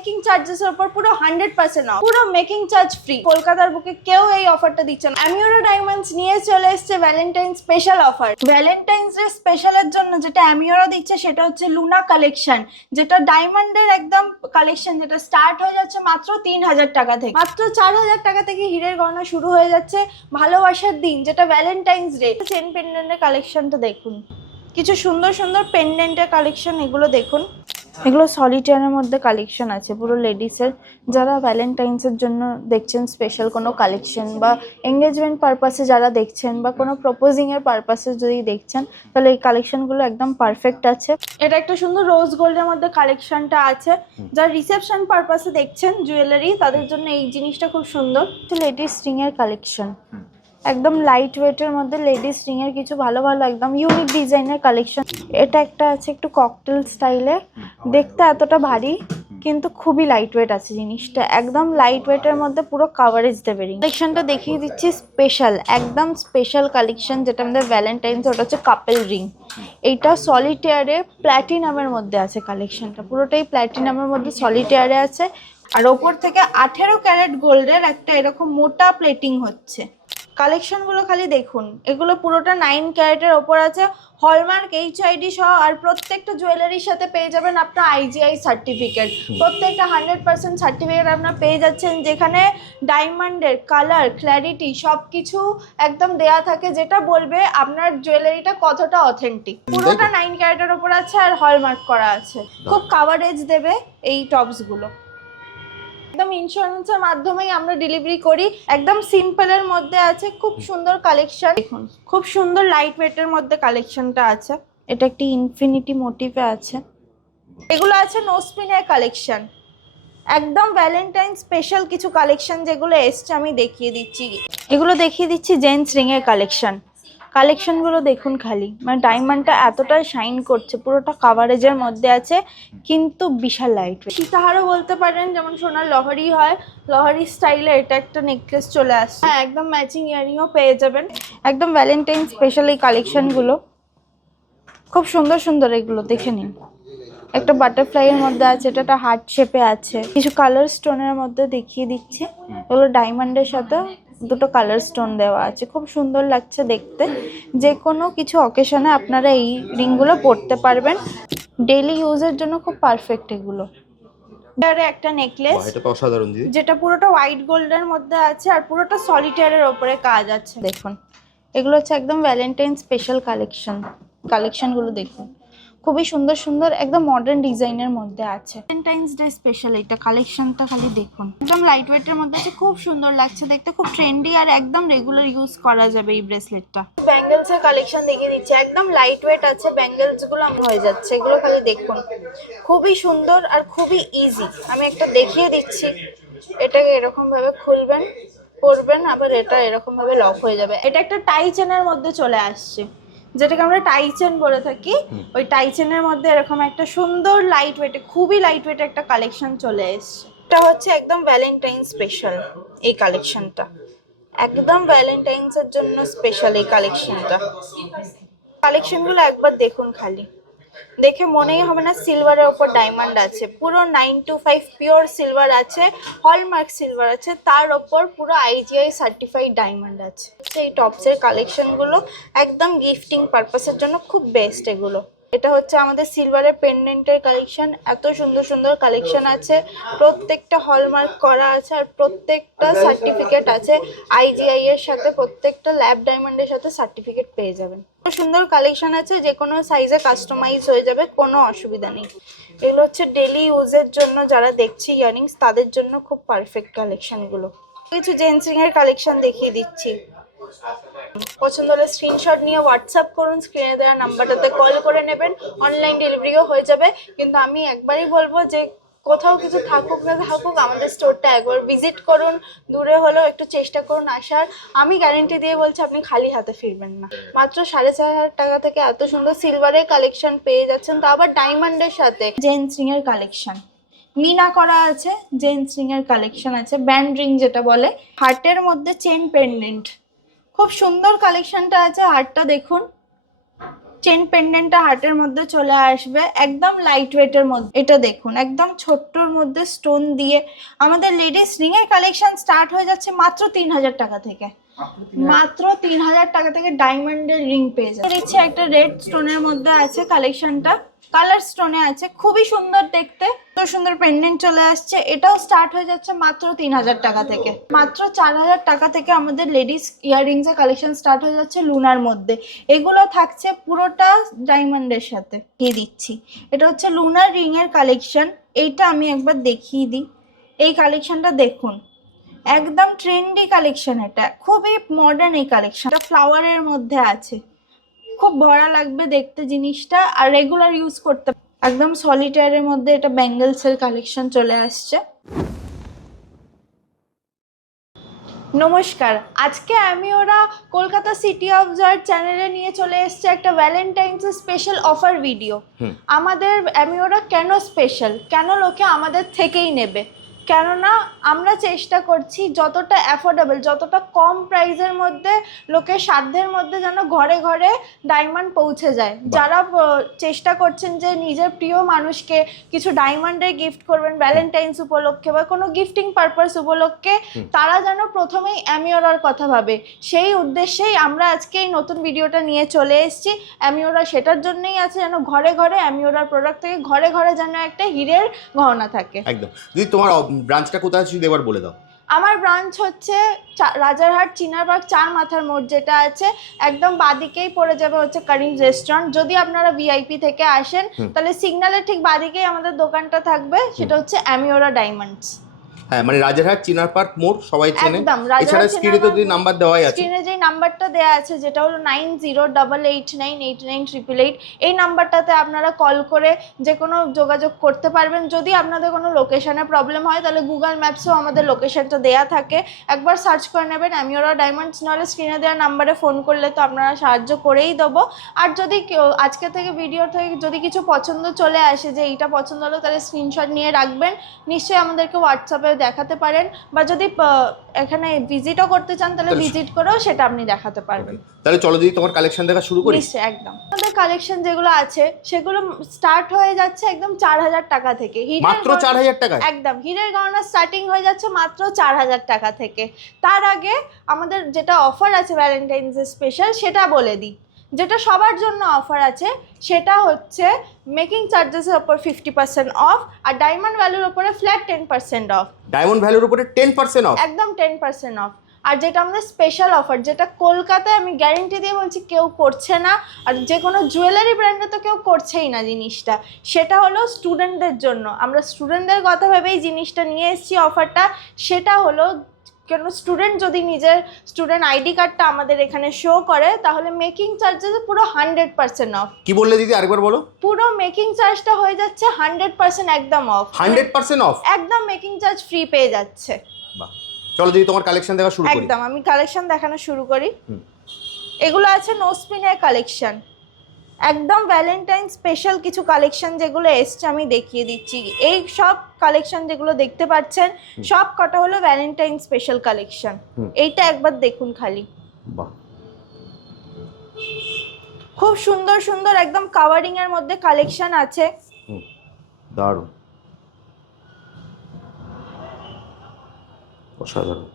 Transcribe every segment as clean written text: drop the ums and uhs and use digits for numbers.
Making চার্জেসের উপর পুরো 100% of, পুরো মেকিং চার্জ ফ্রি। কলকাতার বুকে কেউ এই অফারটা দিচ্ছে না। অ্যামিউরো ডায়মন্ডস নিয়ে চলে এসেছে Valentine special offer. Valentine's Day স্পেশালের জন্য যেটা অ্যামিউরো দিচ্ছে সেটা হচ্ছে লুনা কালেকশন, যেটা ডায়মন্ডের একদম কালেকশন, যেটা স্টার্ট হয়ে যাচ্ছে মাত্র 3000 টাকা থেকে। মাত্র 4000 টাকা থেকে হীরের গয়না শুরু হয়ে যাচ্ছে। ভালোবাসার দিন যেটা ভ্যালেন্টাইন্স ডে, চেন পেন্ডেন্টের কালেকশনটা দেখুন, কিছু সুন্দর সুন্দর পেন্ডেন্টের কালেকশন, এগুলো দেখুন। এগুলো সলিটেয়ারের মধ্যে কালেকশন আছে পুরো লেডিসের। যারা ভ্যালেন্টাইন্সের জন্য দেখছেন স্পেশাল কোনো কালেকশন, বা এঙ্গেজমেন্ট পারপাসে যারা দেখছেন, বা কোনো প্রপোজিংয়ের পারপাসে যদি দেখছেন, তাহলে এই কালেকশনগুলো একদম পারফেক্ট আছে। এটা একটা সুন্দর রোজ গোল্ডের মধ্যে কালেকশনটা আছে। যারা রিসেপশন পারপাসে দেখছেন জুয়েলারি, তাদের জন্য এই জিনিসটা খুব সুন্দর। লেডিস রিংয়ের কালেকশন, একদম লাইট ওয়েটের মধ্যে লেডিস রিং এর কিছু ভালো ভালো একদম ইউনিক ডিজাইনের কালেকশন। এটা একটা আছে একটু ককটেল স্টাইলে, দেখতে এতটা ভারী কিন্তু খুবই লাইট ওয়েট আছে জিনিসটা, একদম লাইট ওয়েটের মধ্যে পুরো কাভারেজ দেবে রিং। কালেকশনটা দেখিয়ে দিচ্ছি স্পেশাল, একদম স্পেশাল কালেকশন, যেটা আমাদের ভ্যালেন্টাইন্স, ওটা হচ্ছে কাপেল রিং। এইটা সলিটেয়ারে প্ল্যাটিনামের মধ্যে আছে কালেকশনটা, পুরোটাই প্ল্যাটিনামের মধ্যে সলিটেয়ারে আছে। আর ওপর থেকে 18 ক্যারেট গোল্ডের একটা এরকম মোটা প্লেটিং হচ্ছে। কালেকশনগুলো খালি দেখুন, এগুলো পুরোটা 9 ক্যারেটের ওপর আছে, হলমার্ক HID সহ। আর প্রত্যেকটা জুয়েলারির সাথে পেয়ে যাবেন আপনার IGI সার্টিফিকেট, প্রত্যেকটা 100% সার্টিফিকেট আপনার পেয়ে যাচ্ছেন, যেখানে ডায়মন্ডের কালার, ক্ল্যারিটি সব কিছু একদম দেয়া থাকে, যেটা বলবে আপনার জুয়েলারিটা কতটা অথেন্টিক। পুরোটা 9 ক্যারেটের ওপর আছে আর হলমার্ক করা আছে, খুব কাভারেজ দেবে এই টপসগুলো। একদম ইন্স্যুরেন্সের মাধ্যমেই আমরা ডেলিভারি করি। একদম সিম্পলের মধ্যে আছে, খুব সুন্দর কালেকশন দেখুন, খুব সুন্দর লাইট ওয়েটের মধ্যে কালেকশনটা আছে। এটা একটি ইনফিনিটি মোটিভে আছে। এগুলো আছে নো স্পিনের কালেকশন, একদম ভ্যালেন্টাইন স্পেশাল কিছু কালেকশন যেগুলো এসছে আমি দেখিয়ে দিচ্ছি। এগুলো দেখিয়ে দিচ্ছি জেন্টস রিং এর কালেকশন। কালেকশনগুলো দেখুন খালি, মানে ডায়মন্ডটা এতটা শাইন করছে, পুরোটা কাভারেজের মধ্যে আছে কিন্তু বিশাল লাইট। সীতাহারও বলতে পারেন, যেমন সোনার লহরি হয়, লহরি স্টাইলে এটা একটা নেকলেস চলে আসছে। হ্যাঁ, একদম ম্যাচিং ইয়ারিংও পেয়ে যাবেন। একদম ভ্যালেন্টাইন স্পেশাল এই কালেকশনগুলো খুব সুন্দর সুন্দর, এগুলো দেখে নিন। একটা বাটারফ্লাই এর মধ্যে আছে, এটা একটা হার্ট শেপে আছে, কিছু কালার স্টোনের মধ্যে দেখিয়ে দিচ্ছি। এগুলো ডায়মন্ডের সাথে দুটো কালার স্টোন দেওয়া আছে, খুব সুন্দর লাগছে দেখতে। যে কোনো কিছু অকেশনে আপনারা এই রিংগুলো পরতে পারবেন, ডেইলি ইউজের জন্য খুব পারফেক্ট এগুলো। একটা নেকলেস, এটা তো অসাধারণ, যেটা পুরোটা হোয়াইট গোল্ডের মধ্যে আছে আর পুরোটা সলিটারের উপরে কাজ আছে। দেখুন, এগুলো হচ্ছে একদম ভ্যালেন্টাইন স্পেশাল কালেকশনগুলো দেখুন, খুবই সুন্দর সুন্দর, একদম মডার্ন ডিজাইনের মধ্যে আছে। ভ্যালেন্টাইন্স ডে স্পেশাল এটা কালেকশনটা খালি দেখুন, একদম লাইট ওয়েটের মধ্যে আছে, খুব সুন্দর লাগছে দেখতে, খুব ট্রেন্ডি আর একদম রেগুলার ইউজ করা যাবে এই ব্রেসলেটটা। ব্যাঙ্গেলস এর কালেকশন দেখিয়ে দিচ্ছি, একদম লাইট ওয়েট আছে, ব্যাঙ্গেলস গুলো হয়ে যাচ্ছে, এগুলো খালি দেখুন, খুবই সুন্দর আর খুবই ইজি। আমি একটা দেখিয়ে দিচ্ছি, এটাকে এরকম ভাবে খুলবেন, পরবেন, আবার এটা এরকম ভাবে লক হয়ে যাবে। এটা একটা টাই চেনের মধ্যে চলে আসছে, যেটাকে আমরা টাই চেন বলে থাকি। ওই টাই চেনের মধ্যে এরকম একটা সুন্দর লাইট ওয়েটে, খুবই লাইট ওয়েটে একটা কালেকশন চলে এসছে। এটা হচ্ছে একদম ভ্যালেন্টাইন স্পেশাল এই কালেকশনটা, একদম ভ্যালেন্টাইন্স এর জন্য স্পেশাল এই কালেকশনগুলো একবার দেখুন খালি, দেখে মনেই হবে না সিলভারের ওপর ডায়মন্ড আছে। পুরো 925 পিওর সিলভার আছে, হলমার্ক সিলভার আছে, তার ওপর পুরো IGI সার্টিফাইড ডায়মন্ড আছে। এই টপসের কালেকশনগুলো একদম গিফটিং পারপাসের জন্য খুব বেস্ট এগুলো। এটা হচ্ছে আমাদের সিলভারের পেন্ডেন্টের কালেকশন, এত সুন্দর সুন্দর কালেকশন আছে, প্রত্যেকটা হলমার্ক করা আছে আর প্রত্যেকটা সার্টিফিকেট আছে IGI এর সাথে, প্রত্যেকটা ল্যাব ডায়মন্ডের সাথে সার্টিফিকেট পেয়ে যাবেন। সুন্দর কালেকশন আছে, যে কোনো সাইজে কাস্টমাইজ হয়ে যাবে, কোনো অসুবিধা নেই। এগুলো হচ্ছে ডেলি ইউজের জন্য যারা দেখছি ইয়ারিংস, তাদের জন্য খুব পারফেক্ট কালেকশনগুলো। কিছু জেন্টস রিং এর কালেকশন দেখিয়ে দিচ্ছি, পছন্দ হলে স্ক্রিনশট নিয়ে হোয়াটসঅ্যাপ করুন, স্ক্রিনে দেওয়া নাম্বারটাতে কল করে নেবেন, অনলাইন ডেলিভারিও হয়ে যাবে। কিন্তু আমি একবারই বলবো যে কোথাও কিছু থাকুক না থাকুক, আমাদের স্টোরটা একবার ভিজিট করুন, দূরে হলেও একটু চেষ্টা করুন আসার। আমি গ্যারেন্টি দিয়ে বলছি আপনি খালি হাতে ফিরবেন না। মাত্র 4500 টাকা থেকে এত সুন্দর সিলভারের কালেকশন পেয়ে যাচ্ছেন, তা আবার ডায়মন্ডের সাথে। জেন্টস রিং এর কালেকশন মিনা করা আছে, জেন্টস রিং এর কালেকশন আছে, ব্যান্ড রিং যেটা বলে, হার্টের মধ্যে চেন পেন্ডেন্ট, খুব সুন্দর কালেকশনটা আছে। হারটা দেখুন, চেন পেন্ডেন্টটা হার্টের মধ্যে চলে আসবে, একদম লাইট ওয়েটের মধ্যে। এটা দেখুন একদম ছোট্টর মধ্যে স্টোন দিয়ে আমাদের লেডিস রিং এর কালেকশন স্টার্ট হয়ে যাচ্ছে মাত্র 3000 টাকা থেকে। মাত্র 3000 টাকা থেকে ডায়মন্ডের রিং পেয়ে যাচ্ছে। দিচ্ছে একটা রেড স্টোনের মধ্যে আছে কালেকশনটা, কালার স্টোনে আছে, খুবই সুন্দর দেখতে। তো সুন্দর পেন্ডেন্ট চলে আসছে, এটাও স্টার্ট হয়ে যাচ্ছে মাত্র 3000 টাকা থেকে। মাত্র 4000 টাকা থেকে আমাদের লেডিস ইয়াররিংস এর কালেকশন স্টার্ট হয়ে যাচ্ছে লুনার মধ্যে। এগুলো থাকছে পুরোটা ডায়মন্ডের সাথে। দিয়ে দিচ্ছি, এটা হচ্ছে লুনার রিং এর কালেকশন। এইটা আমি একবার দেখিয়ে দিই, এই কালেকশনটা দেখুন, একদম ট্রেন্ডি কালেকশন। এটা খুবই মডার্ন এই কালেকশনটা, ফ্লাওয়ারের মধ্যে আছে, খুব ভরা লাগবে দেখতে জিনিসটা, আর রেগুলার ইউজ করতে। একদম সলিটারের মধ্যে এটা ব্যাঙ্গেলস এর কালেকশন চলে আসছে। নমস্কার, আজকে আমি ওরা কলকাতা সিটি অফ জয় চ্যানেলে নিয়ে চলে এসেছে একটা ভ্যালেন্টাইন্স স্পেশাল অফার ভিডিও। আমাদের আমি ওরা কেন স্পেশাল, কেন লোকে আমাদের থেকেই নেবে, কেননা আমরা চেষ্টা করছি যতটা অ্যাফোর্ডেবল, যতটা কম প্রাইসের মধ্যে লোকের সাধ্যের মধ্যে যেন ঘরে ঘরে ডায়মন্ড পৌঁছে যায়। যারা চেষ্টা করছেন যে নিজের প্রিয় মানুষকে কিছু ডায়মন্ডের গিফট করবেন ভ্যালেন্টাইন্স উপলক্ষে বা কোনো গিফটিং পারপাস উপলক্ষে, তারা যেন প্রথমেই অ্যামিওরার কথা ভাবে। সেই উদ্দেশ্যেই আমরা আজকে এই নতুন ভিডিওটা নিয়ে চলে এসেছি। অ্যামিওরা সেটার জন্যই আছে যেন ঘরে ঘরে অ্যামিওরার প্রোডাক্ট থেকে ঘরে ঘরে যেন একটা হীরের গহনা থাকে। একদম। যদি তোমার ব্রাঞ্চটা কোথায় আছে যদি এবার বলে দাও। আমার ব্রাঞ্চ হচ্ছে রাজারহাট চিনারবাগ 4 মাথার মোড় যেটা আছে, একদম বাদিকেই পড়ে যাবে হচ্ছে কারিম রেস্টুরেন্ট। যদি আপনারা ভিআইপি থেকে আসেন তাহলে সিগন্যালের ঠিক বাদিকেই আমাদের দোকানটা থাকবে, সেটা হচ্ছে অ্যামিওরা ডায়মন্ডস। হ্যাঁ, মানে রাজারহাট চিনার পার্ক মোড় সবাই চেনে। একদম, এছাড়া স্ক্রিনে তো যে নাম্বার দেওয়াই আছে, স্ক্রিনে যে নাম্বারটা দেওয়া আছে যেটা হলো 9088989888, এই নাম্বারটাতে আপনারা কল করে যে কোনো যোগাযোগ করতে পারবেন। যদি আপনাদের কোনো লোকেশনে প্রবলেম হয় তাহলে গুগল ম্যাপসেও আমাদের লোকেশনটা দেওয়া থাকে, একবার সার্চ করে নেবেন অ্যামিওরা ডায়মন্ডস, নাহলে স্ক্রিনে দেওয়া নাম্বারে ফোন করলে তো আপনারা সাহায্য করেই দেবো। আর যদি আজকে থেকে ভিডিও থেকে যদি কিছু পছন্দ চলে আসে যে এইটা পছন্দ হলো, তাহলে স্ক্রিনশট নিয়ে রাখবেন, নিশ্চয়ই আমাদেরকে হোয়াটসঅ্যাপে দেখাতে পারেন, বা যদি এখানে ভিজিটও করতে চান তাহলে ভিজিট করেও সেটা আপনি দেখাতে পারবেন। তাহলে চলো যদি তোমার কালেকশন দেখা শুরু করি। নিশ্চয়ই, একদম। আমাদের কালেকশন যেগুলো আছে সেগুলো স্টার্ট হয়ে যাচ্ছে একদম 4000 টাকা থেকে। মাত্র 4000 টাকা? একদম, হীরের গহনা স্টার্টিং হয়ে যাচ্ছে মাত্র 4000 টাকা থেকে। তার আগে আমাদের যেটা অফার আছে ভ্যালেন্টাইন্স স্পেশাল সেটা বলে দিই। যেটা সবার জন্য অফার আছে সেটা হচ্ছে মেকিং চার্জেসের উপর 50% অফ, আর ডায়মন্ড ভ্যালুর উপরে ফ্ল্যাট 10% অফ। ডায়মন্ড ভ্যালুর উপরে 10% অফ? একদম 10% অফ। আর যেটা আমাদের স্পেশাল অফার, যেটা কলকাতায় আমি গ্যারেন্টি দিয়ে বলছি কেউ করছে না, আর যে কোনো জুয়েলারি ব্র্যান্ডে তো কেউ করছেই না জিনিসটা, সেটা হলো স্টুডেন্টদের জন্য। আমরা স্টুডেন্টদের কথা ভেবেই জিনিসটা নিয়ে এসেছি অফারটা। সেটা হলো কেন, স্টুডেন্ট যদি নিজের স্টুডেন্ট আইডি কার্ডটা আমাদের এখানে শো করে তাহলে মেকিং চার্জেস পুরো 100% অফ। কি বললে দিদি, আরেকবার বলো। পুরো মেকিং চার্জটা হয়ে যাচ্ছে 100% একদম অফ। 100% অফ? একদম মেকিং চার্জ ফ্রি পেয়ে যাচ্ছে। বাহ, চলো দিদি তোমার কালেকশন দেখা শুরু করি। একদম, আমি কালেকশন দেখানো শুরু করি। এগুলো আছে নো স্পিনের কালেকশন, একদম ভ্যালেন্টাইন স্পেশাল কিছু কালেকশন যেগুলো এসছে আমি দেখিয়ে দিচ্ছি। এই সব কালেকশন যেগুলো দেখতে পাচ্ছেন সব কটা হলো ভ্যালেন্টাইন স্পেশাল কালেকশন। এইটা একবার দেখুন খালি, বাহ, খুব সুন্দর সুন্দর একদম কাভারিং এর মধ্যে কালেকশন আছে। দারুণ, অসাধারণ।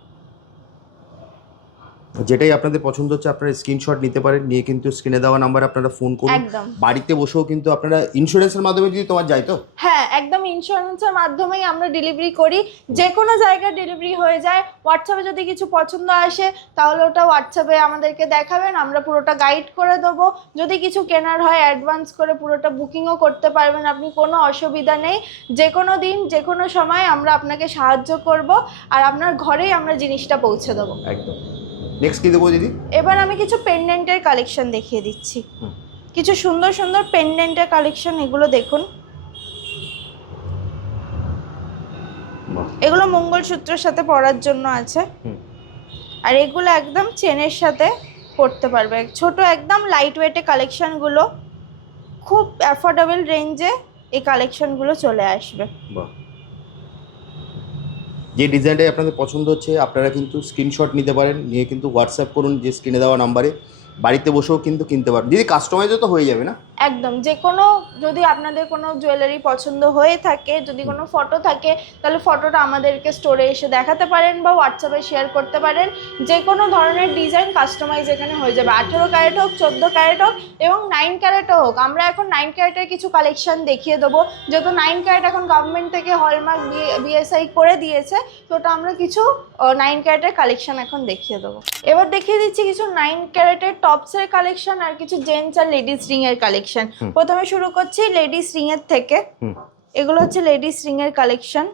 যেটাই আপনাদের পছন্দ হচ্ছে আপনারা স্ক্রিনশট নিতে পারেন, নিয়ে কিন্তু স্ক্রিনে দেওয়া নাম্বারে আপনারা ফোন করুন। বাড়িতে বসেও কিন্তু আপনারা ইন্স্যুরেন্সের মাধ্যমে যদি তোমার যায় তো? হ্যাঁ, একদম ইন্স্যুরেন্সের মাধ্যমেই আমরা ডেলিভারি করি, যে কোনো জায়গায় ডেলিভারি হয়ে যায়। হোয়াটসঅ্যাপে যদি কিছু পছন্দ আসে তাহলে ওটা হোয়াটসঅ্যাপে আমাদেরকে দেখাবেন, আমরা পুরোটা গাইড করে দেবো। যদি কিছু কেনার হয় অ্যাডভান্স করে পুরোটা বুকিংও করতে পারবেন আপনি, কোনো অসুবিধা নেই। যে কোনো দিন যে কোনো সময় আমরা আপনাকে সাহায্য করব, আর আপনার ঘরেই আমরা জিনিসটা পৌঁছে দেবো। একদম। নেক্সট কি দেবো দিদি? এবার আমি কিছু পেন্ডেন্টের কালেকশন দেখিয়ে দিচ্ছি, কিছু সুন্দর সুন্দর পেন্ডেন্টের কালেকশন। এগুলো দেখুন, এগুলো মঙ্গলসূত্রের সাথে পরার জন্য আছে, আর এগুলো একদম চেনের সাথে পরতে পারবে। ছোট একদম লাইট ওয়েটে কালেকশনগুলো, খুব অ্যাফোর্ডেবল রেঞ্জে এই কালেকশনগুলো চলে আসবে। বাহ, যে ডিজাইনটাই আপনাদের পছন্দ হচ্ছে আপনারা কিন্তু স্ক্রিনশট নিতে পারেন, নিয়ে কিন্তু হোয়াটসঅ্যাপ করুন যে স্ক্রিনে দেওয়া নাম্বারে, বাড়িতে বসেও কিন্তু কিনতে পারবেন। দিদি কাস্টমাইজও তো হয়ে যাবে না? একদম, যে কোনো যদি আপনাদের কোনো জুয়েলারি পছন্দ হয়ে থাকে, যদি কোনো ফটো থাকে, তাহলে ফটোটা আমাদেরকে স্টোরে এসে দেখাতে পারেন বা হোয়াটসঅ্যাপে শেয়ার করতে পারেন। যে কোনো ধরনের ডিজাইন কাস্টমাইজ এখানে হয়ে যাবে, 18 ক্যারেট হোক, 14 ক্যারেট হোক এবং 9 ক্যারেটও হোক। আমরা এখন 9 ক্যারেটের কিছু কালেকশন দেখিয়ে দেবো, যেহেতু 9 ক্যারেট এখন গভর্নমেন্ট থেকে হলমার্ক বিএসআই করে দিয়েছে, তো ওটা আমরা কিছু 9 ক্যারেটের কালেকশন এখন দেখিয়ে দেবো। এবার দেখিয়ে দিচ্ছি কিছু 9 ক্যারেটের টপসের কালেকশন আর কিছু জেন্টস আর লেডিস রিং এর কালেকশন। প্রথমে শুরু করছি লেডিস রিং এর থেকে। এগুলো হচ্ছে লেডিস রিং এর কালেকশন।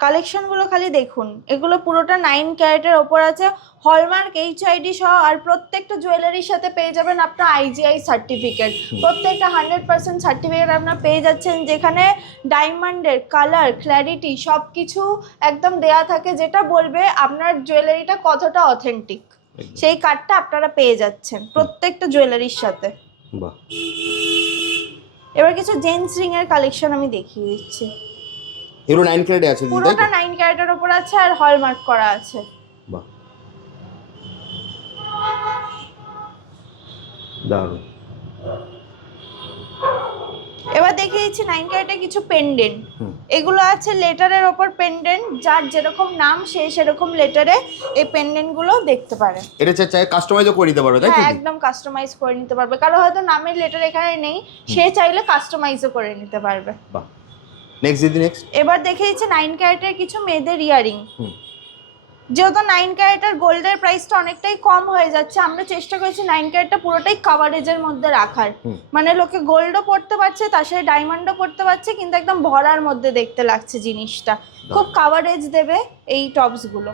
কালেকশন গুলো খালি দেখুন, এগুলো পুরোটা 9 ক্যারেটের ওপর আছে, হলমার্ক এইচআইডি সহ। আর প্রত্যেকটা জুয়েলারির সাথে পেয়ে যাবেন আপনার আইজিআই সার্টিফিকেট। প্রত্যেকটা 100% সার্টিফিকেট আপনার পেয়ে যাচ্ছেন, যেখানে ডায়মন্ডের কালার, ক্ল্যারিটি সব কিছু একদম দেয়া থাকে, যেটা বলবে আপনার জুয়েলারিটা কতটা অথেন্টিক, সেই কার্ডটা আপনারা পেয়ে যাচ্ছেন প্রত্যেকটা জুয়েলারির সাথে। বাহ। এবার কিছু জেন্টস রিং এর কালেকশন আমি দেখিয়ে দিচ্ছি। এগুলো 9 ক্যারেটে আছে দিদি, তাই তো? পুরোটা 9 ক্যারেটের উপর আছে আর হলমার্ক করা আছে। বাহ, দারুণ। এবার দেখিয়ে দিচ্ছি 9 ক্যারেটের কিছু পেন্ডেন্ট। এগুলো আছে লেটারের ওপর পেন্ডেন্ট, যার যেরকম নাম সে সেরকম লেটারে এই পেন্ডেন্ট গুলো দেখতে পারেন। এটা চাই কাস্টমাইজও করে দিতে পারবে, তাই তো? হ্যাঁ, একদম কাস্টমাইজ করে নিতে পারবে। কারো হয়তো নামের লেটার এখানে নেই, সে চাইলে কাস্টমাইজও করে নিতে পারবে। বাহ। নেক্সট দিদি, নেক্সট। এবার দেখে দিচ্ছি 9 ক্যারেটের কিছু মেয়েদের ইয়ারিং। যেহেতু 9 ক্যারেটের গোল্ডের প্রাইসটা অনেকটাই কম হয়ে যাচ্ছে, আমরা চেষ্টা করেছি 9 ক্যারেটটা পুরোটাই কাভারেজের মধ্যে রাখার। মানে লোকে গোল্ডও পড়তে পারছে, তার সাথে ডায়মন্ডও পড়তে পারছে, কিন্তু একদম ভরার মধ্যে দেখতে লাগছে জিনিসটা। খুব কাভারেজ দেবে এই টপস গুলো।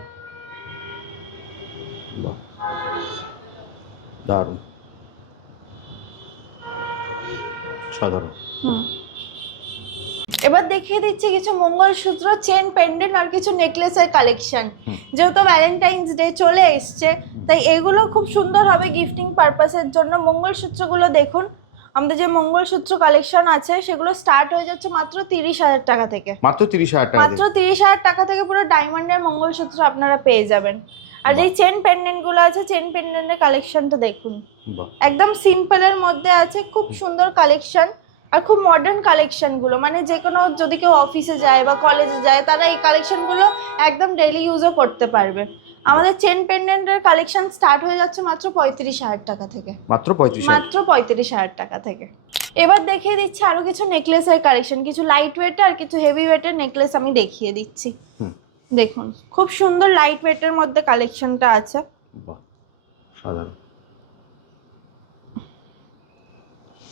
দারুণ, সাধারণ। এবার দেখিয়ে দিচ্ছি কিছু মঙ্গলসূত্র, চেন, পেন্ডেন্ট আর কিছু নেকলেসের কালেকশন। যেহেতু ভ্যালেন্টাইন্স ডে চলে এসছে, তাই এগুলো খুব সুন্দর হবে গিফটিং পারপাসের জন্য। মঙ্গলসূত্রগুলো দেখুন, আমাদের যে মঙ্গলসূত্র কালেকশন আছে সেগুলো স্টার্ট হয়ে যাচ্ছে মাত্র 30,000 টাকা থেকে। মাত্র 30,000 টাকা? মাত্র 30,000 টাকা থেকে পুরো ডায়মন্ডের মঙ্গলসূত্র আপনারা পেয়ে যাবেন। আর যেই চেন পেন্ডেন্ট গুলো আছে, চেন পেন্ডেন্টের কালেকশনটা দেখুন, একদম সিম্পলের মধ্যে আছে, খুব সুন্দর কালেকশন আর খুব মডার্ন কালেকশন গুলো। মানে যে কোনো, যদি কেউ অফিসে যায় বা কলেজে যায়, তারা এই কালেকশন গুলো একদম ডেইলি ইউজও করতে পারবে। আমাদের চেন পেন্ডেন্টের কালেকশন স্টার্ট হয়ে যাচ্ছে মাত্র 35,000 টাকা থেকে। মাত্র 35,000? মাত্র 35,000 টাকা থেকে। এবার দেখিয়ে দিচ্ছি আরো কিছু নেকলেসের কালেকশন। কিছু লাইট ওয়েট আর কিছু হেভি ওয়েটের নেকলেস আমি দেখিয়ে দিচ্ছি। দেখুন, খুব সুন্দর লাইট ওয়েটের মধ্যে কালেকশনটা আছে। বাহ, সাধারণ।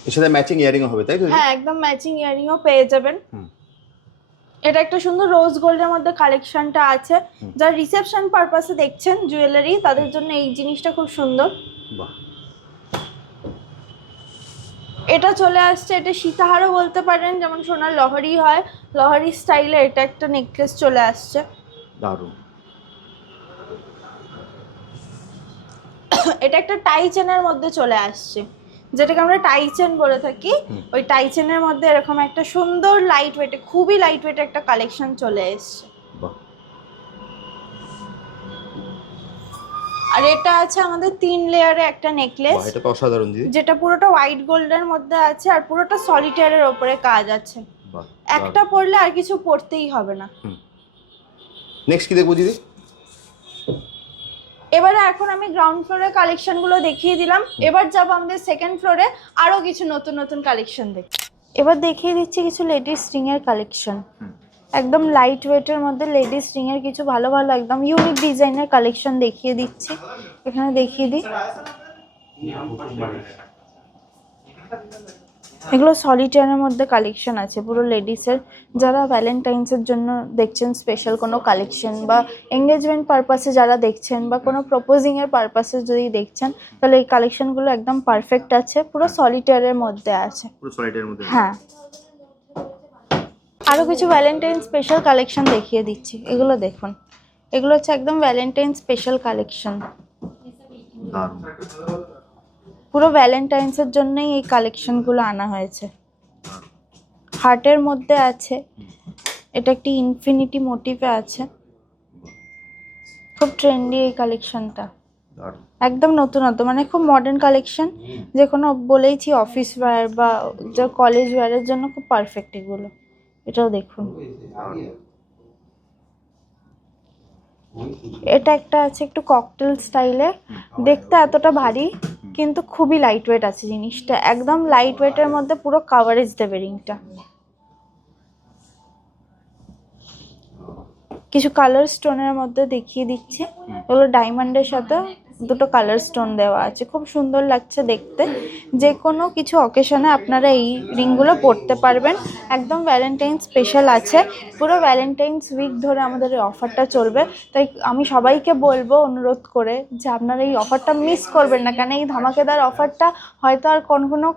এর সাথে ম্যাচিং ইয়ারিংও হবে, তাই তো? হ্যাঁ, একদম ম্যাচিং ইয়ারিংও পেয়ে যাবেন। এটা একটা সুন্দর রোজ গোল্ডের মধ্যে কালেকশনটা আছে, যারা রিসেপশন পারপাসে দেখছেন জুয়েলারি, তাদের জন্য এই জিনিসটা খুব সুন্দর। বাহ। এটা চলে আসছে, এটা সীতাহারও বলতে পারেন, যেমন সোনার লহরি হয়, লহরি স্টাইলে এটা একটা নেকলেস চলে আসছে। দারুণ। এটা একটা টাই চেনের মধ্যে চলে আসছে, যেটাকে আমরা টাই চেন বলে থাকি। ওই টাই চেনের মধ্যে এরকম একটা সুন্দর লাইট ওয়েটে, খুবই লাইট ওয়েটে একটা কালেকশন চলে এসছে। আর এটা আছে আমাদের 3 লেয়ারে একটা নেকলেস। এটা তো অসাধারণ দিদি। যেটা পুরোটা হোয়াইট গোল্ডের মধ্যে আছে আর পুরোটা সলিটারের উপরে কাজ আছে। একটা পরলে আর কিছু পরতেই হবে না। নেক্সট কি দেখবো দিদি? এবারে এখন আমি গ্রাউন্ড ফ্লোরের কালেকশনগুলো দেখিয়ে দিলাম, এবার যাব আমাদের সেকেন্ড ফ্লোরে, আরো কিছু নতুন নতুন কালেকশন দেখ। এবার দেখিয়ে দিচ্ছি কিছু লেডিস রিং এর কালেকশন। একদম লাইট ওয়েটের মধ্যে লেডিস রিং এর কিছু ভালো ভালো একদম ইউনিক ডিজাইনের কালেকশন দেখিয়ে দিচ্ছি। এখানে দেখিয়ে দিই, এগুলো সলিটারের মধ্যে কালেকশন আছে পুরো লেডিসের। যারা ভ্যালেন্টাইন্সের জন্য দেখছেন স্পেশাল কোনো কালেকশন, বা এঙ্গেজমেন্ট পারপাসে যারা দেখছেন, বা কোনো প্রপোজিংয়ের পারপাসে যদি দেখছেন, তাহলে এই কালেকশনগুলো একদম পারফেক্ট আছে, পুরো সলিটারের মধ্যে আছে। পুরো সলিটারের মধ্যে? হ্যাঁ। আরও কিছু ভ্যালেন্টাইন স্পেশাল কালেকশন দেখিয়ে দিচ্ছি, এগুলো দেখুন। এগুলো হচ্ছে একদম ভ্যালেন্টাইন স্পেশাল কালেকশন। পুরো ভ্যালেন্টাইন্সের জন্যই এই কালেকশনগুলো আনা হয়েছে। হার্টের মধ্যে আছে, এটা একটি ইনফিনিটি মোটিভে আছে, খুব ট্রেন্ডি এই কালেকশনটা। একদম নতুনত্ব, মানে খুব মডার্ন কালেকশন, যে কোনো বলেইছি অফিস ওয়্যার বা কলেজ ওয়্যারের জন্য খুব পারফেক্ট এগুলো। এটাও দেখুন, এটা একটা আছে একটু ককটেল স্টাইলে, দেখতে এতটা ভারী কিন্তু খুবই লাইট ওয়েট আছে জিনিসটা, একদম লাইট ওয়েটের মধ্যে পুরো কাভারেজ দেবে রিংটা। কিছু কালার স্টোনের মধ্যে দেখিয়ে দিচ্ছি, এগুলো ডায়মন্ডের সাথে দুটো কালার স্টোন দেওয়া আছে, খুব সুন্দর লাগছে দেখতে। যে কোনো কিছু অকেশনে আপনারা এই রিংগুলো পরতে পারবেন। একদম ভ্যালেন্টাইন স্পেশাল আছে, পুরো ভ্যালেন্টাইন্স উইক ধরে আমাদের এই অফারটা চলবে। তাই আমি সবাইকে বলবো অনুরোধ করে যে আপনারা এই অফারটা মিস করবেন না, কেন এই ধামাকেদার অফারটা হয়তো আর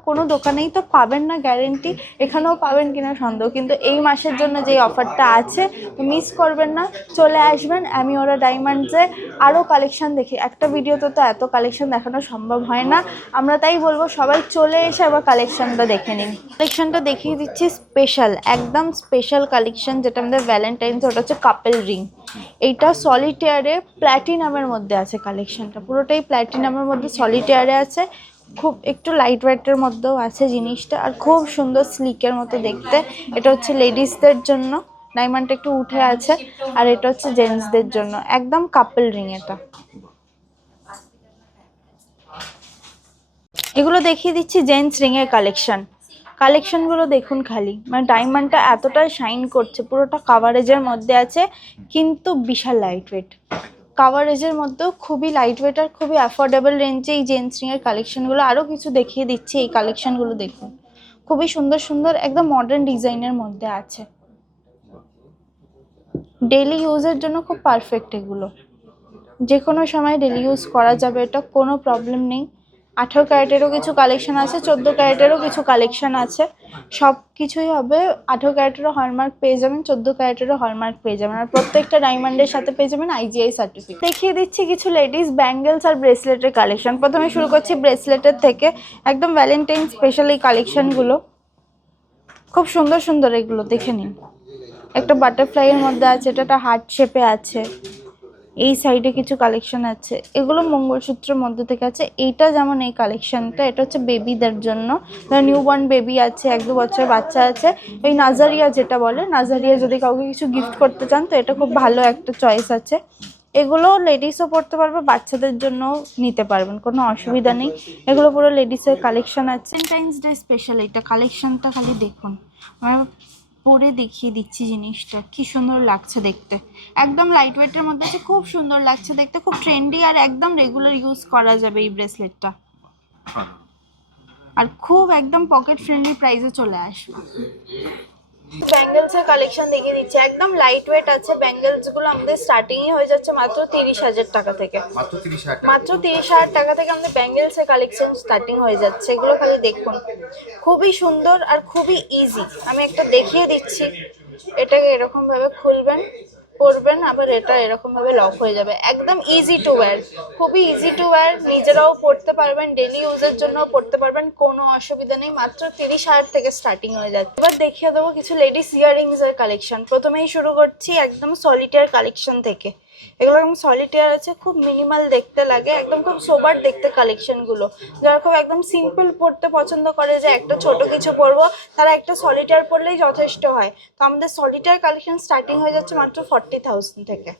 কোনো দোকানেই তো পাবেন না গ্যারেন্টি, এখানেও পাবেন কিনা সন্দেহ, কিন্তু এই মাসের জন্য যে অফারটা আছে মিস করবেন না, চলে আসবেন অ্যামিওরা ডায়মন্ডসে। আরও কালেকশন দেখি, একটা ভিডিওতে তো এত কালেকশন দেখানো সম্ভব হয় না, আমরা তাই বলবো সবাই চলে এসে আবার কালেকশনটা দেখে নিন। কালেকশনটা দেখিয়ে দিচ্ছি স্পেশাল, একদম স্পেশাল কালেকশন, যেটা আমাদের ভ্যালেন্টাইন্স, ওটা হচ্ছে কাপেল রিং। এইটা সলিটেয়ারে প্ল্যাটিনামের মধ্যে আছে কালেকশনটা, পুরোটাই প্ল্যাটিনামের মধ্যে সলিটেয়ারে আছে, খুব একটু লাইট ওয়েটের মধ্যেও আছে জিনিসটা, আর খুব সুন্দর স্লিকের মতো দেখতে। এটা হচ্ছে লেডিসদের জন্য, ডায়মন্ডটা একটু উঠে আছে, আর এটা হচ্ছে জেন্টসদের জন্য, একদম কাপল রিং এটা। এগুলো দেখিয়ে দিচ্ছি জেন্টস রিং এর কালেকশনগুলো দেখুন খালি, মানে ডায়মন্ডটা এতটা শাইন করছে, পুরোটা কাভারেজের মধ্যে আছে কিন্তু বিশাল লাইট ওয়েট, কাভারেজের মধ্যেও খুবই লাইট ওয়েট আর খুবই অ্যাফোর্ডেবল রেঞ্জে এই জেন্টস রিং এর কালেকশনগুলো। আরও কিছু দেখিয়ে দিচ্ছি, এই কালেকশনগুলো দেখুন, খুবই সুন্দর সুন্দর একদম মডার্ন ডিজাইনের মধ্যে আছে, ডেলি ইউজের জন্য খুব পারফেক্ট এগুলো, যে কোনো সময় ডেলি ইউজ করা যাবে, এটা কোনো প্রবলেম নেই। 18 ক্যারেটেরও কিছু কালেকশন আছে, 14 ক্যারেটেরও কিছু কালেকশন আছে, সব কিছুই হবে। 18 ক্যারেটেরও হলমার্ক পেয়ে যাবেন, 14 ক্যারেটেরও হলমার্ক পেয়ে যাবেন, আর প্রত্যেকটা ডায়মন্ডের সাথে পেয়ে যাবেন IGI সার্টিফিকেট। দেখিয়ে দিচ্ছি কিছু লেডিস ব্যাঙ্গেলস আর ব্রেসলেটের কালেকশন। প্রথমে শুরু করছি ব্রেসলেটের থেকে, একদম ভ্যালেন্টাইন স্পেশাল এই কালেকশনগুলো, খুব সুন্দর সুন্দর এগুলো দেখে নিন। একটা বাটারফ্লাইয়ের মধ্যে আছে, এটা একটা হার্ট শেপে আছে, এই সাইডে কিছু কালেকশন আছে, এগুলো মঙ্গলসূত্রের মধ্যে থেকে আছে। এইটা যেমন এই কালেকশনটা, এটা হচ্ছে বেবিদের জন্য, নিউবর্ন বেবি আছে, 1-2 বছর বাচ্চা আছে, ওই নাজারিয়া যেটা বলে, নাজারিয়া যদি কাউকে কিছু গিফট করতে চান তো এটা খুব ভালো একটা চয়েস আছে। এগুলো লেডিসও পড়তে পারবে, বাচ্চাদের জন্যও নিতে পারবেন, কোনো অসুবিধা নেই। এগুলো পুরো লেডিসের কালেকশন আছে। ভ্যালেন্টাইন্স ডে স্পেশাল এটা কালেকশনটা খালি দেখুন, পরে দেখিয়ে দিচ্ছি জিনিসটা কি সুন্দর লাগছে দেখতে, একদম লাইট ওয়েটের মধ্যে আছে, খুব সুন্দর লাগছে দেখতে, খুব ট্রেন্ডি আর একদম রেগুলার ইউজ করা যাবে এই ব্রেসলেটটা, আর খুব একদম পকেট ফ্রেন্ডলি প্রাইসে চলে আসবে। ব্যাঙ্গেলস এর কালেকশন দেখিয়ে দিচ্ছি, একদম লাইট ওয়েট আছে, ব্যাঙ্গেলস গুলো আমাদের স্টার্টিংই হয়ে যাচ্ছে মাত্র 30,000 টাকা থেকে, মাত্র 30,000 টাকা থেকে আমাদের ব্যাঙ্গেলস এর কালেকশন স্টার্টিং হয়ে যাচ্ছে। এগুলো খালি দেখুন, খুবই সুন্দর আর খুবই ইজি। আমি একটা দেখিয়ে দিচ্ছি, এটাকে এরকম ভাবে খুলবেন, পরবেন, আবার এটা এরকম ভাবে লক হয়ে যাবে, একদম ইজি টু ওয়্যার, খুবই ইজি টু ওয়্যার, নিজেরাও পড়তে পারবেন, ডেলি ইউজের জন্যও পড়তে পারবেন, কোনো অসুবিধা নেই। মাত্র 30,000 থেকে স্টার্টিং হয়ে যাচ্ছে। এবার দেখিয়ে দেবো কিছু লেডিস ইয়াররিংস এর কালেকশন। প্রথমেই শুরু করছি একদম সলিটেয়ার কালেকশন থেকে, এগুলো একদম সলিটেয়ার আছে, খুব মিনিমাল দেখতে লাগে, একদম খুব সোবার দেখতে কালেকশনগুলো। যারা খুব একদম সিম্পল পড়তে পছন্দ করে, যে একটা ছোট কিছু পরবো, তারা একটা সলিটেয়ার পরলেই যথেষ্ট হয়। তো আমাদের সলিটেয়ার কালেকশন স্টার্টিং হয়ে যাচ্ছে মাত্র 40,000 থেকে,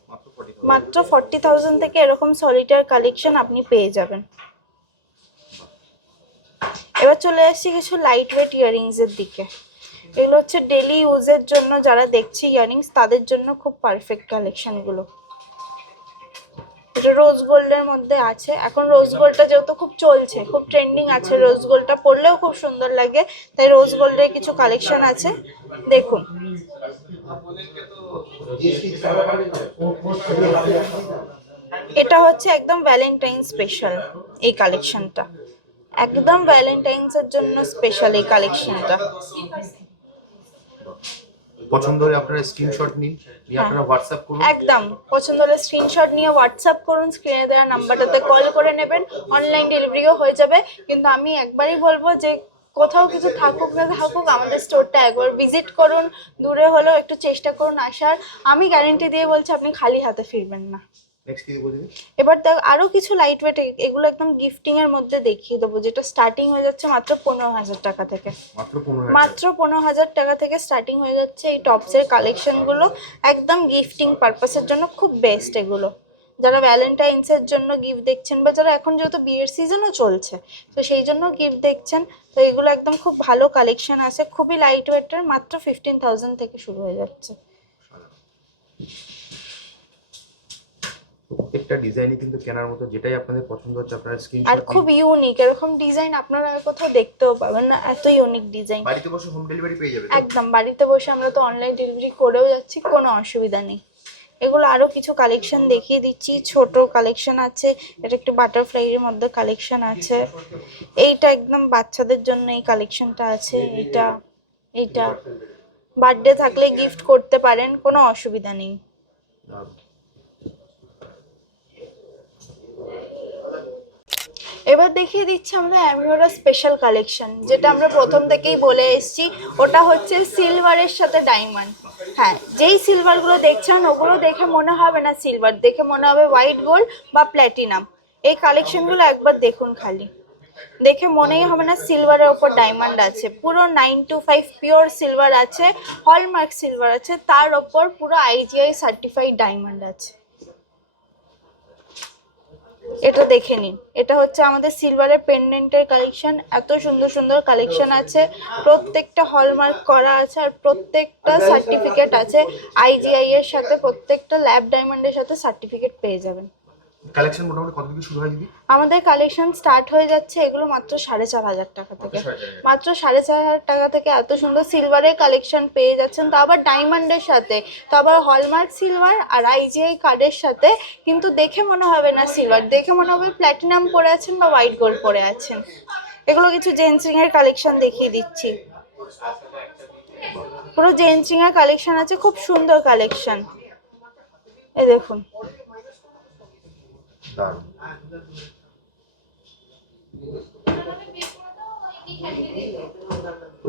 মাত্র 40,000 থেকে এরকম সলিটেয়ার কালেকশন আপনি পেয়ে যাবেন। এবার চলে আসছি কিছু লাইট ওয়েট ইয়াররিংস এর দিকে। এগুলো হচ্ছে ডেলি ইউজের জন্য, যারা দেখছি ইয়াররিংস তাদের জন্য খুব পারফেক্ট কালেকশনগুলো। এটা রোজ গোল্ডের মধ্যে আছে, এখন রোজ গোল্ডটা যেহেতু খুব চলছে, খুব ট্রেন্ডিং আছে, রোজ গোল্ডটা পরলেও খুব সুন্দর লাগে, তাই রোজ গোল্ডের কিছু কালেকশন আছে দেখুন। এটা হচ্ছে একদম ভ্যালেন্টাইন স্পেশাল এই কালেকশনটা, একদম ভ্যালেন্টাইন্সের জন্য স্পেশাল এই কালেকশনটা। পছন্দ হলে আপনারা স্ক্রিনশট নিন, নিয়ে আপনারা হোয়াটসঅ্যাপ করুন, একদম পছন্দ হলে স্ক্রিনশট নিয়ে হোয়াটসঅ্যাপ করুন, স্ক্রিনে দেওয়া নাম্বারটাতে কল করে নেবেন, অনলাইন ডেলিভারিও হয়ে যাবে। কিন্তু আমি একবারই বলবো যে কোথাও কিছু থাকুক না থাকুক, আমাদের স্টোরটা একবার ভিজিট করুন, দূরে হলেও একটু চেষ্টা করুন আসার, আমি গ্যারেন্টি দিয়ে বলছি আপনি খালি হাতে ফিরবেন না। নেক্সট কি দেবো দিদি? এবার দেখ আরো কিছু লাইট ওয়েট, এগুলো একদম গিফটিং এর মধ্যে দেখিয়ে দেবো, যেটা স্টার্টিং হয়ে যাচ্ছে মাত্র 15,000 টাকা থেকে। মাত্র 15,000 টাকা থেকে স্টার্টিং হয়ে যাচ্ছে এই টপসের কালেকশন গুলো, একদম গিফটিং পারপাসের জন্য খুব বেস্ট এগুলো। যারা ভ্যালেন্টাইন্সের জন্য গিফট দেখছেন, বা যারা এখন যেহেতু বিয়ের সিজনও চলছে তো সেই জন্য গিফট দেখছেন, তো এগুলো একদম খুব ভালো কালেকশন আছে, খুবই লাইট ওয়েটের, মাত্র 15,000 থেকে শুরু হয়ে যাচ্ছে। প্রত্যেকটা ডিজাইনই কিন্তু কেনার মতো, যেটাই আপনাদের পছন্দ হচ্ছে আপনারা আর স্ক্রিনশট খুব ইউনিক, এরকম ডিজাইন আপনারা আর কোথাও দেখতেও পাবেন না, এত ইউনিক ডিজাইন। বাড়িতে বসে হোম ডেলিভারি পেয়ে যাবে। একদম বাড়িতে বসে, আমরা তো অনলাইন ডেলিভারি করেও যাচ্ছি, কোনো অসুবিধা নেই। এগুলো আরো কিছু কালেকশন দেখিয়ে দিচ্ছি, ছোট কালেকশন আছে, এটা একটু বাটারফ্লাই এর মধ্যে কালেকশন আছে, এইটা একদম বাচ্চাদের জন্য এই কালেকশনটা আছে, এইটা বার্থডে থাকলে গিফট করতে পারেন, কোনো অসুবিধা নেই। এবার দেখিয়ে দিচ্ছি আমাদের অ্যামিওরা স্পেশাল কালেকশন, যেটা আমরা প্রথম থেকেই বলে এসেছি, ওটা হচ্ছে সিলভারের সাথে ডায়মন্ড। হ্যাঁ, যেই সিলভারগুলো দেখছেন ওগুলো দেখে মনে হবে না সিলভার, দেখে মনে হবে হোয়াইট গোল্ড বা প্ল্যাটিনাম। এই কালেকশনগুলো একবার দেখুন, খালি দেখে মনেই হবে না সিলভারের ওপর ডায়মন্ড আছে, পুরো 925 পিওর সিলভার আছে, হলমার্ক সিলভার আছে, তার ওপর পুরো IGI সার্টিফাইড ডায়মন্ড আছে। এটা দেখে নিন, এটা হচ্ছে আমাদের সিলভারের পেন্ডেন্টের কালেকশন, এত সুন্দর সুন্দর কালেকশন আছে, প্রত্যেকটা হলমার্ক করা আছে, আর প্রত্যেকটা সার্টিফিকেট আছে IGI এর সাথে, প্রত্যেকটা ল্যাব ডায়মন্ডের সাথে সার্টিফিকেট পেয়ে যাবেন। কালেকশন মোটামুটি কত থেকে শুরু হয় দিদি? আমাদের কালেকশন স্টার্ট হয়ে যাচ্ছে এগুলো মাত্র 4,500 টাকা থেকে, মাত্র 4,500 টাকা থেকে এত সুন্দর সিলভারের কালেকশন পেয়ে যাচ্ছেন, তো আবার ডায়মন্ডের সাথে, তো আবার হলমার্ক সিলভার আর IGI কার্ডের সাথে, কিন্তু দেখে মনে হবে না সিলভার, দেখে মনে হবে প্ল্যাটিনাম পরে আছেন বা হোয়াইট গোল্ড পরে আছেন। এগুলো কিছু জেন্টস এর কালেকশন দেখিয়ে দিচ্ছি, পুরো জেন্টস এর কালেকশন আছে, খুব সুন্দর কালেকশন, এই দেখুন।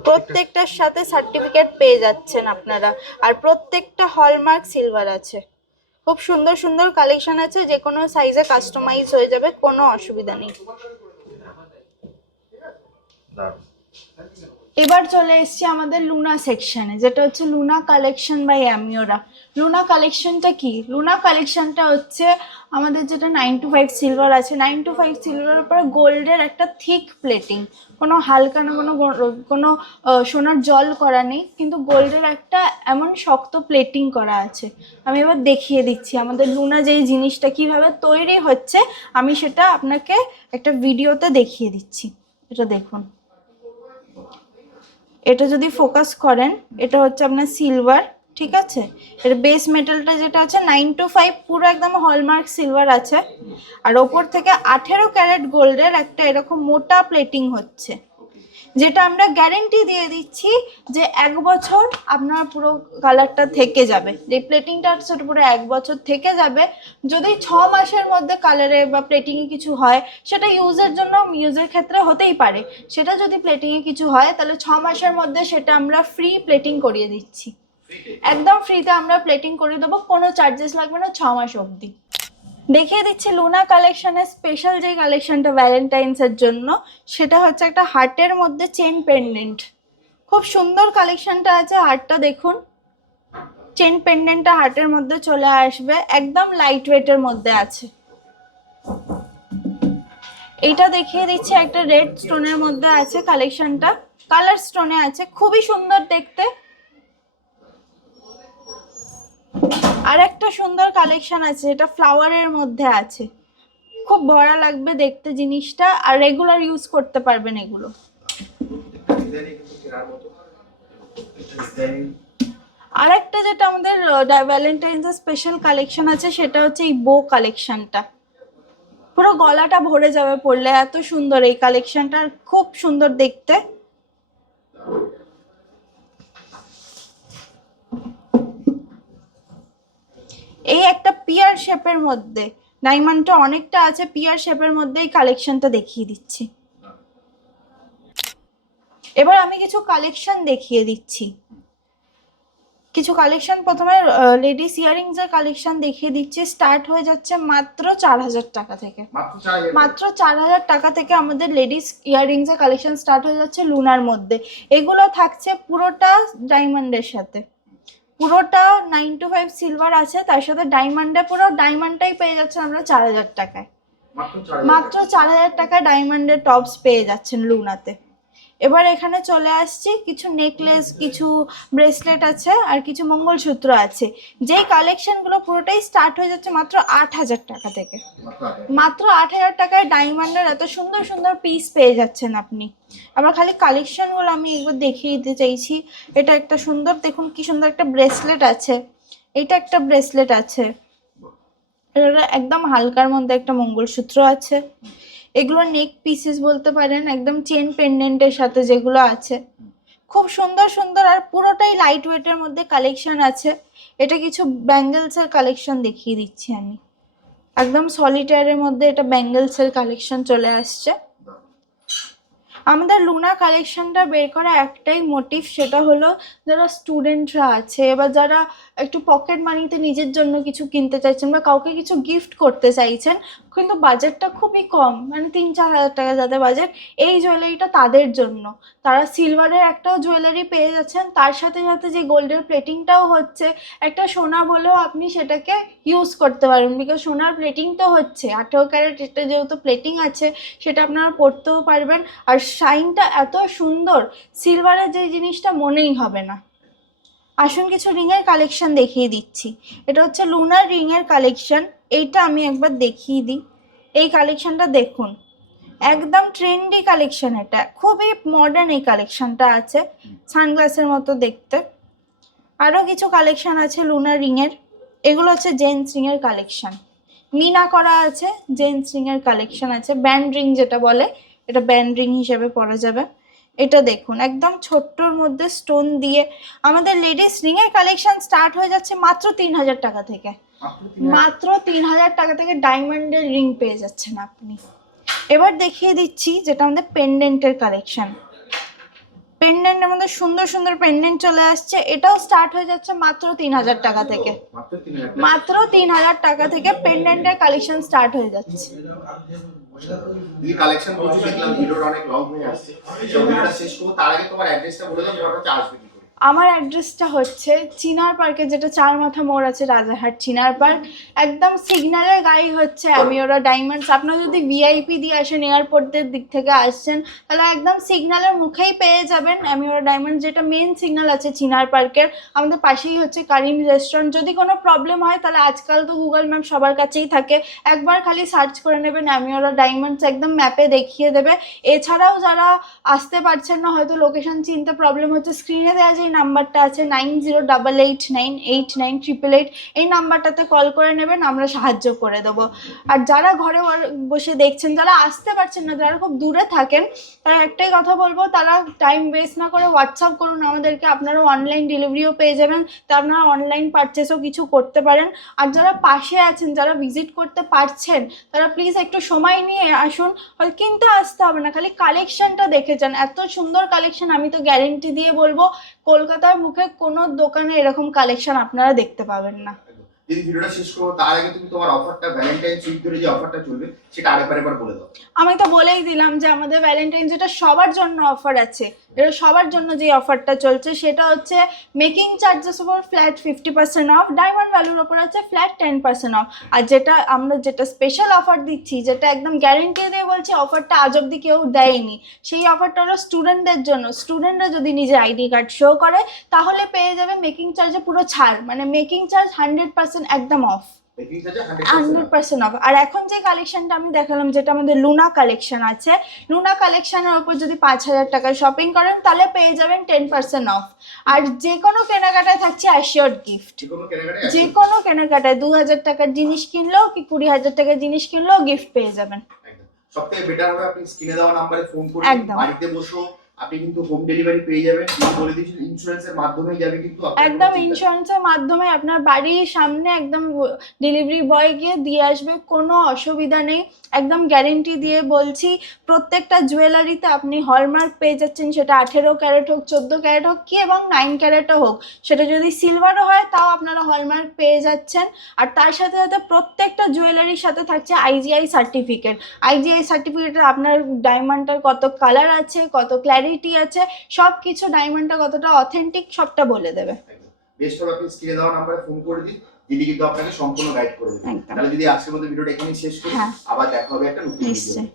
প্রত্যেকটার সাথে সার্টিফিকেট পেয়ে যাচ্ছেন আপনারা, আর প্রত্যেকটা হলমার্ক সিলভার আছে, খুব সুন্দর সুন্দর কালেকশন আছে, যে কোনো সাইজে কাস্টমাইজ হয়ে যাবে, কোনো অসুবিধা নেই। এবার চলে এসেছি আমাদের লুনা সেকশনে, যেটা হচ্ছে লুনা কালেকশন বাই অ্যামিওরা। লুনা কালেকশনটা কি? লুনা কালেকশনটা হচ্ছে আমাদের যেটা 925 সিলভার আছে, 925 সিলভারের উপরে গোল্ডের একটা থিক প্লেটিং, কোনো হালকা না, কোনো সোনার জল করা নেই, কিন্তু গোল্ডের একটা এমন শক্ত প্লেটিং করা আছে। আমি এবার দেখিয়ে দিচ্ছি আমাদের লুনা যেই জিনিসটা কিভাবে তৈরি হচ্ছে, আমি সেটা আপনাকে একটা ভিডিওতে দেখিয়ে দিচ্ছি। এটা দেখুন, এটা যদি ফোকাস করেন, এটা হচ্ছে আপনার সিলভার, ঠিক আছে, এর বেস মেটালটা যেটা আছে 925 পুরো একদম হলমার্ক সিলভার আছে, আর ওপর থেকে 18 ক্যারেট গোল্ডের একটা এরকম মোটা প্লেটিং হচ্ছে, যেটা আমরা গ্যারেন্টি দিয়ে দিচ্ছি যে 1 বছর আপনার পুরো কালারটা থেকে যাবে, যে প্লেটিংটা আছে পুরো 1 বছর থেকে যাবে। যদি 6 মাসের মধ্যে কালারে বা প্লেটিংয়ে কিছু হয়, সেটা ইউজের জন্য, ইউজের ক্ষেত্রে হতেই পারে, সেটা যদি প্লেটিংয়ে কিছু হয় তাহলে 6 মাসের মধ্যে সেটা আমরা ফ্রি প্লেটিং করিয়ে দিচ্ছি, একদম ফ্রিতে আমরা প্লেটিং করে দেবো, কোনো চার্জেস লাগবে না 6 মাস অবধি। দেখিয়ে দিচ্ছি লুনা কালেকশনের স্পেশাল যে কালেকশনটা ভ্যালেন্টাইন্সের জন্য, সেটা হচ্ছে একটা হার্টের মধ্যে চেন পেন্ডেন্ট, খুব সুন্দর কালেকশনটা আছে। হার্টটা দেখুন, চেন পেন্ডেন্টটা হার্টের মধ্যে চলে আসবে, একদম লাইট ওয়েটের মধ্যে আছে। এইটা দেখিয়ে দিচ্ছি একটা রেড স্টোনের মধ্যে আছে কালেকশনটা, কালার স্টোনে আছে, খুবই সুন্দর দেখতে। আর একটা সুন্দর কালেকশন আছে, এটা ফ্লাওয়ারের মধ্যে আছে, খুব ভরা লাগবে দেখতে জিনিসটা, আর রেগুলার ইউজ করতে পারবেন এগুলো। আর একটা যেটা আমাদের ভ্যালেন্টাইন্সের স্পেশাল কালেকশন আছে, সেটা হচ্ছে এই বো কালেকশনটা, পুরো গলাটা ভরে যাবে পরলে, এত সুন্দর এই কালেকশনটা, খুব সুন্দর দেখতে। এই একটা পিয়ার শেপের মধ্যে, ডায়মন্ডটা অনেকটা আছে, পিয়ার শেপের মধ্যে এই কালেকশনটা দেখিয়ে দিচ্ছি। এবার আমি কিছু কালেকশন দেখিয়ে দিচ্ছি। কিছু কালেকশন প্রথমে লেডিস ইয়ারিংস এর কালেকশন দেখিয়ে দিচ্ছি। স্টার্ট হয়ে যাচ্ছে মাত্র 4000 টাকা থেকে। মাত্র 4000 টাকা থেকে আমাদের লেডিস ইয়ারিংস এর কালেকশন স্টার্ট হয়ে যাচ্ছে লুনার মধ্যে। এগুলো থাকছে পুরোটা ডায়মন্ডের সাথে, পুরোটা 9 to 5 সিলভার আছে, তার সাথে ডায়মন্ডে পুরো ডায়মন্ডটাই পেয়ে যাচ্ছে আমরা 4000 টাকায়। মাত্র 4000 টাকায় ডায়মন্ডের টপস পেয়ে যাচ্ছেন লুনাতে। এবার এখানে চলে আসছি, কিছু নেকলেস, কিছু ব্রেসলেট আছে আর কিছু মঙ্গলসূত্র আছে। যেই কালেকশনগুলো পুরোটাই স্টার্ট হয়ে যাচ্ছে মাত্র 8000 টাকা থেকে। মাত্র 8000 টাকায় ডায়মন্ডের এত সুন্দর সুন্দর পিস পেয়ে যাচ্ছেন আপনি। আবার খালি কালেকশনগুলো আমি একবার দেখিয়ে দিতে চাইছি। এটা একটা সুন্দর, দেখুন কি সুন্দর একটা ব্রেসলেট আছে, এটা একটা ব্রেসলেট আছে, এটা একদম হালকার মধ্যে একটা মঙ্গলসূত্র আছে। এগুলো নেক পিসেস বলতে পারেন, একদম চেন পেন্ডেন্টের সাথে যেগুলো আছে, খুব সুন্দর সুন্দর। আর পুরোটাই লাইট ওয়েটের মধ্যে কালেকশন আছে। এটা কিছু ব্যাঙ্গেলসের কালেকশন দেখিয়ে দিচ্ছি আমি, একদম সলিটারের মধ্যে এটা ব্যাঙ্গেলসের কালেকশন চলে আসছে। আমাদের লুনা কালেকশনটা বের করা একটাই মোটিভ, সেটা হলো যারা স্টুডেন্টরা আছে বা যারা একটু পকেট মানিতে নিজের জন্য কিছু কিনতে চাইছেন বা কাউকে কিছু গিফট করতে চাইছেন, কিন্তু বাজেটটা খুবই কম, মানে 3-4 হাজার টাকা যাদের বাজেট, এই জুয়েলারিটা তাদের জন্য। তারা সিলভারের একটাও জুয়েলারি পেয়ে যাচ্ছেন, তার সাথে সাথে যে গোল্ডের প্লেটিংটাও হচ্ছে, একটা সোনা বলেও আপনি সেটাকে ইউজ করতে পারবেন, বিকজ সোনার প্লেটিং তো হচ্ছে 18 ক্যারেট, এটা যেহেতু প্লেটিং আছে সেটা আপনারা পরতেও পারবেন। আর শাইনটা এত সুন্দর, সিলভারের যে জিনিসটা মনেই হবে না। আসুন কিছু রিংয়ের কালেকশন দেখিয়ে দিচ্ছি। এটা হচ্ছে লুনার রিংয়ের কালেকশন, এইটা আমি একবার দেখিয়ে দিই। এই কালেকশনটা দেখুন, একদম ট্রেন্ডি কালেকশন, এটা খুবই মডার্ন এই কালেকশনটা আছে, সানগ্লাসের মতো দেখতে। আরও কিছু কালেকশন আছে লুনার রিংয়ের, এগুলো হচ্ছে জেন্টস রিংয়ের কালেকশন, মিনা করা আছে, জেন্টস রিংয়ের কালেকশন আছে, ব্যান্ড রিং যেটা বলে, এটা ব্যান্ড রিং হিসেবে পরা যাবে। এটা দেখুন একদম ছোট্টর মধ্যে স্টোন দিয়ে। আমাদের লেডিস রিং এর কালেকশন স্টার্ট হয়ে যাচ্ছে মাত্র 3000 টাকা থেকে। মাত্র 3000 টাকা থেকে ডায়মন্ডের রিং পেয়ে যাচ্ছেন আপনি। এবার দেখিয়ে দিচ্ছি যেটা আমাদের পেন্ডেন্টের কালেকশন। পেন্ডেন্টের মধ্যে সুন্দর সুন্দর পেন্ডেন্ট চলে আসছে, এটাও স্টার্ট হয়ে যাচ্ছে মাত্র 3000 টাকা থেকে। মাত্র 3000 টাকা থেকে পেন্ডেন্টের কালেকশন স্টার্ট হয়ে যাচ্ছে। এই কালেকশন প্রচুর দেখলাম, ভিডিওটা অনেক লং হয়ে আসছে, তো ভিডিওটা শেষ করব তার আগে তোমার অ্যাড্রেসটা বলে দাও, তোমার কাছে আসবে কি করে? আমার অ্যাড্রেসটা হচ্ছে চিনার পার্কে, যেটা চার মাথা মোড় আছে, রাজারহাট চিনার পার্ক, একদম সিগন্যালের গায়ে হচ্ছে অ্যামিওরা ডায়মন্ডস। আপনারা যদি ভিআইপি দিয়ে আসেন, এয়ারপোর্টের দিক থেকে আসছেন, তাহলে একদম সিগন্যালের মুখেই পেয়ে যাবেন অ্যামিওরা ডায়মন্ড, যেটা মেন সিগন্যাল আছে চিনার পার্কের। আমাদের পাশেই হচ্ছে কারিম রেস্টুরেন্ট। যদি কোনো প্রবলেম হয় তাহলে আজকাল তো গুগল ম্যাপ সবার কাছেই থাকে, একবার খালি সার্চ করে নেবেন অ্যামিওরা ডায়মন্ডস, একদম ম্যাপে দেখিয়ে দেবে। এছাড়াও যারা আসতে পারছেন না, হয়তো লোকেশন চিনতে প্রবলেম হচ্ছে, স্ক্রিনে দেওয়া যে নাম্বারটা আছে 9088989888, এই নাম্বারটাতে কল করে নেবেন, আমরা সাহায্য করে দেবো। আর যারা ঘরে বসে দেখছেন, যারা আসতে পারছেন না, যারা খুব দূরে থাকেন, তারা একটাই কথা বলবো, তারা টাইম ওয়েস্ট না করে হোয়াটসঅ্যাপ করুন আমাদেরকে, আপনারা অনলাইন ডেলিভারিও পেয়ে যাবেন, তা আপনারা অনলাইন পারচেসও কিছু করতে পারেন। আর যারা পাশে আছেন, যারা ভিজিট করতে পারছেন, তারা প্লিজ একটু সময় নিয়ে আসুন, হয়তো কিনতে আসতে হবে না, খালি কালেকশনটা দেখে যান। এত সুন্দর কালেকশন, আমি তো গ্যারেন্টি দিয়ে বলবো কলকাতার মুখে কোনো দোকানে এরকম কালেকশন আপনারা দেখতে পাবেন না। যদি ভিডিওটা শেষ করবো তার আগে তুমি তোমার অফারটা, ভ্যালেন্টাইন্স উইক ধরে যে অফারটা চলবে সেটা আরেকবার বলে দাও। আমি তো বলেই দিলাম যে আমাদের ভ্যালেন্টাইন্স যেটা সবার জন্য অফার আছে, এটা সবার জন্য যে অফারটা চলছে সেটা হচ্ছে মেকিং চার্জেস উপর ফ্ল্যাট 50% অফ, ডায়মন্ড ভ্যালুর উপর আছে ফ্ল্যাট 10% অফ। আর যেটা স্পেশাল অফার দিচ্ছি, যেটা একদম গ্যারেন্টি দিয়ে বলছি, অফারটা আজ অব্দি কেউ দেয়নি, সেই অফারটা হলো স্টুডেন্টদের জন্য। স্টুডেন্টরা যদি নিজের আইডি কার্ড শো করে তাহলে পেয়ে যাবে মেকিং চার্জে পুরো ছাড়, মানে মেকিং চার্জ 100% একদম অফ, 100% অফ। আর এখন যে কালেকশনটা আমি দেখালাম, যেটা আমাদের লুনা কালেকশন আছে, লুনা কালেকশনের উপর যদি 5000 টাকায় শপিং করেন তাহলে পেয়ে যাবেন 10% অফ। আর যে কোনো কেনাকাটায় থাকছে অ্যাসিওর্ড গিফট, যে কোনো কেনাকাটায় 2000 টাকার জিনিস কিনলেও কি 20000 টাকার জিনিস কিনলেও গিফট পেয়ে যাবেন। সবথেকে বেটার হবে আপনি স্ক্রিনে দেওয়া নম্বরে ফোন করুন, বাড়িতে বসো আপনি কিন্তু হোম ডেলিভারি পেয়ে যাবেন। আমি বলে দিচ্ছি ইন্স্যুরেন্সের মাধ্যমে যাবে কিন্তু একদম ইন্স্যুরেন্সের মাধ্যমে আপনার বাড়ির সামনে একদম ডেলিভারি বয় গিয়ে দিয়ে আসবে, কোনো অসুবিধা নেই। একদম গ্যারেন্টি দিয়ে বলছি, প্রত্যেকটা জুয়েলারিতে আপনি হলমার্ক পেয়ে যাচ্ছেন, সেটা 18 ক্যারেট হোক, 14 ক্যারেট হোক কি এবং 9 ক্যারেটও হোক। সেটা যদি সিলভারও হয় তাও আপনারা হলমার্ক পেয়ে যাচ্ছেন। আর তার সাথে সাথে প্রত্যেকটা জুয়েলারির সাথে থাকছে আইজিআই সার্টিফিকেট। আইজিআই সার্টিফিকেটে আপনার ডায়মন্ডটার কত কালার আছে, কত ক্ল্যারিটি আছে, সব কিছু ডায়মন্ডটা কতটা অথেন্টিক সবটা বলে দেবে। বেস্ট হবে আপনি স্ক্রিনে দেওয়া নাম্বারে ফোন করে দিন, দিদি কিন্তু আপনাকে সম্পূর্ণ গাইড করে দেবে। তাহলে যদি আজকের মতো ভিডিওটা এখানেই শেষ করি, আবার দেখা হবে একটা নতুন ভিডিও। নিশ্চয়ই।